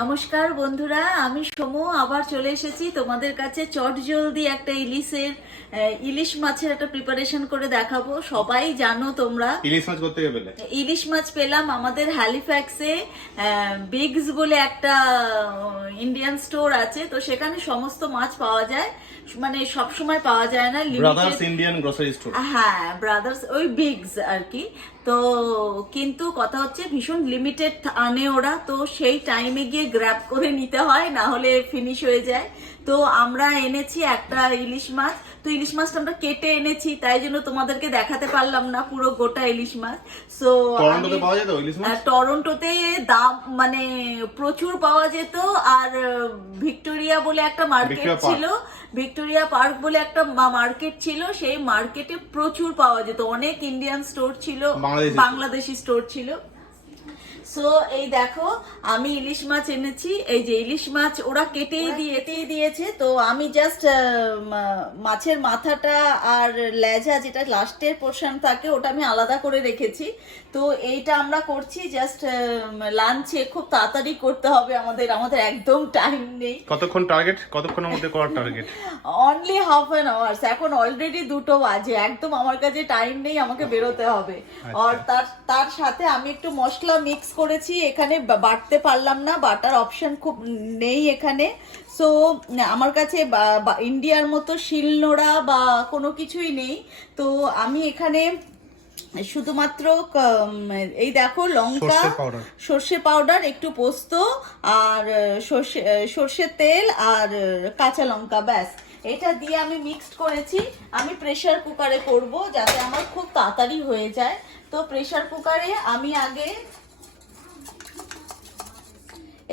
নমস্কার বন্ধুরা, আমি সমু আবার চলে এসেছি তোমাদের কাছে চটজলদি একটা ইলিশ মাছের একটা প্রিপারেশন করে দেখাবো। সবাই জানো তোমরা ইলিশ মাছ করতে পেলে ইলিশ মাছ পেলাম আমাদের হ্যালিফ্যাক্সে। বিগস বলে একটা ইন্ডিয়ান স্টোর আছে, তো সেখানে সমস্ত মাছ পাওয়া যায়, মানে সব সময় পাওয়া যায় না। Brothers Indian grocery store. হ্যাঁ, ব্রাদার্স, ওই বিগস আর কি। তো কিন্তু কথা হচ্ছে ভীষণ লিমিটেড আনে ওরা, তো সেই টাইমে গিয়ে গ্র্যাব করে নিতে হয়, না হলে ফিনিশ হয়ে যায়। তো আমরা এনেছি একটা ইলিশ মাছ। তো ইলিশ মাছটা আমরা কেটে এনেছি, তাই জন্য তোমাদেরকে দেখাতে পারলাম না পুরো গোটা ইলিশ মাছ। সো টরন্টোতে পাওয়া যেত ইলিশ মাছ? টরন্টোতে দাম মানে প্রচুর পাওয়া যেত। আর ভিক্টোরিয়া বলে একটা মার্কেট ছিল, ভিক্টোরিয়া পার্ক বলে একটা মার্কেট ছিল, সেই মার্কেটে প্রচুর পাওয়া যেত। অনেক ইন্ডিয়ান স্টোর ছিল, বাংলাদেশি স্টোর ছিল। সো এই দেখো, আমি ইলিশ মাছ এনেছি। এই যে ইলিশ মাছ ওরা কেটেই দিয়েছে। তো আমি জাস্ট মাছের মাথাটা আর লেজা, যেটা লাস্টের পোর্শন থাকে, ওটা আমি আলাদা করে রেখেছি। তো এইটা আমরা করছি জাস্ট লাঞ্চে, খুব তাড়াতাড়ি করতে হবে আমাদের একদম টাইম নেই। কতক্ষণ টার্গেট, কতক্ষণের মধ্যে করার target? Only half an hours. এখন অলরেডি 2টো বাজে, একদম আমার কাছে টাইম নেই, আমাকে বেরোতে হবে। আর তার সাথে আমি একটু মশলা মিক্স করেছি, এখানে বাটতে পারলাম না, বাটার অপশন খুব নেই এখানে। সো আমার কাছে ইন্ডিয়ার মতো শিলনোড়া বা কোনো কিছুই নেই। তো আমি এখানে শুধুমাত্র এই দেখো লঙ্কা, সর্ষে পাউডার, একটু পোস্ত আর সর্ষের তেল আর কাঁচা লঙ্কা, ব্যাস এটা দিয়ে আমি মিক্সড করেছি। আমি প্রেসার কুকারে করব যাতে আমার খুব তাড়াতাড়ি হয়ে যায়। তো প্রেসার কুকারে আমি আগে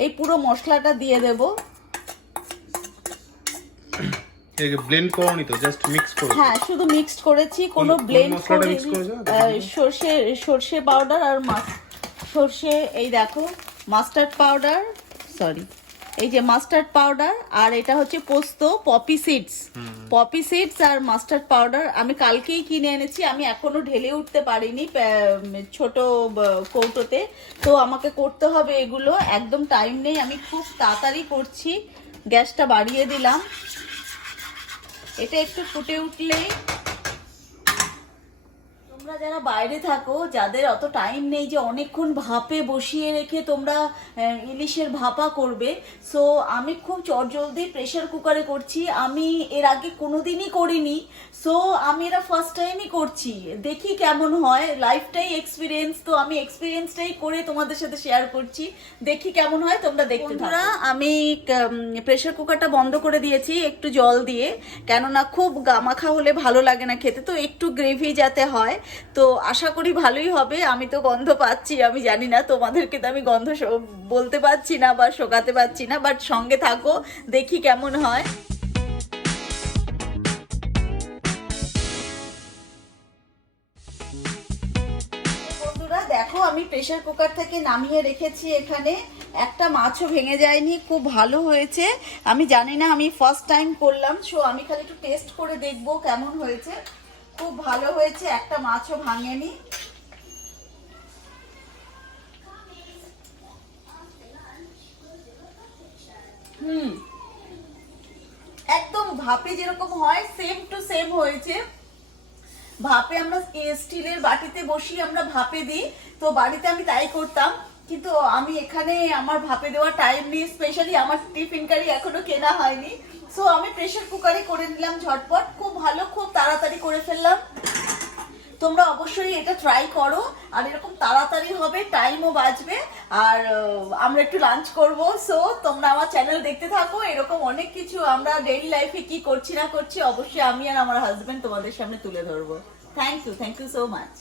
এই পুরো মশলাটা দিয়ে দেব। ব্লেন্ড করোনি তো, জাস্ট মিক্স করো? হ্যাঁ, শুধু মিক্সড করেছি, কোনো ব্লেন্ড করিনি। সর্ষে পাউডার আর সর্ষে, এই দেখো মাস্টার্ড পাউডার, সরি এই যে মাস্টার্ড পাউডার, আর এটা হচ্ছে পোস্ত, পপি সিডস আর মাস্টার্ড পাউডার। আমি কালকেই কিনে এনেছি, আমি এখনো ঢেলে উঠতে পারিনি ছোট কৌটোতে। তো আমাকে করতে হবে এগুলো, একদম টাইম নেই, আমি খুব তাড়াতাড়ি করছি। গ্যাসটা বাড়িয়ে দিলাম, এটা একটু ফুটে উঠলেই, তোমরা যারা বাইরে থাকো, যাদের অত টাইম নেই যে অনেকক্ষণ ভাপে বসিয়ে রেখে তোমরা ইলিশের ভাপা করবে, সো আমি খুব চটজলদি প্রেসার কুকারে করছি। আমি এর আগে কোনোদিনই করিনি, সো আমি এটা ফার্স্ট টাইমই করছি, দেখি কেমন হয়। লাইফটাই এক্সপিরিয়েন্স, তো আমি এক্সপিরিয়েন্সটাই করে তোমাদের সাথে শেয়ার করছি, দেখি কেমন হয়, তোমরা দেখতে থাকো। আমি প্রেসার কুকারটা বন্ধ করে দিয়েছি একটু জল দিয়ে, কেননা খুব গামাখা হলে ভালো লাগে না খেতে, তো একটু গ্রেভি যাতে হয়। তো আশা করি ভালোই হবে। আমি তো গন্ধ পাচ্ছি, আমি জানি না তোমাদেরকে তো আমি গন্ধ বলতে পারছি না বা শোকাতে পারছি না, বাট সঙ্গে থাকো, দেখি কেমন হয়। বন্ধুরা দেখো, আমি প্রেসার কুকার থেকে নামিয়ে রেখেছি, এখানে একটা মাছও ভেঙে যায়নি, খুব ভালো হয়েছে। আমি জানি না, আমি ফার্স্ট টাইম করলাম, সো আমি খালি একটু টেস্ট করে দেখবো কেমন হয়েছে। খুব ভালো হয়েছে, একটা মাছও ভাঙেনি। একদম ভাপে যেরকম হয় সেম টু সেম হয়েছে। ভাপে আমরা স্টিলের বাটিতে বসিয়ে আমরা ভাপে দিই, তো বাড়িতে আমি তাই করতাম, কিন্তু আমি এখানে আমার ভাপে দেওয়ার টাইম নেই, স্পেশালি আমার টিফিন কারি এখনো কেনা হয়নি, সো আমি প্রেসার কুকারে করে নিলাম ঝটপট, খুব ভালো, খুব তাড়াতাড়ি করে ফেললাম। তোমরা অবশ্যই এটা ট্রাই করো, আর এরকম তাড়াতাড়ি হবে, টাইমও বাঁচবে, আর আমরা একটু লাঞ্চ করব। সো তোমরা আমার চ্যানেল দেখতে থাকো, এরকম অনেক কিছু আমরা ডেইলি লাইফে কি করছি না করছি অবশ্যই আমি আর আমার হাজবেন্ড তোমাদের সামনে তুলে ধরবো। Thank you so much.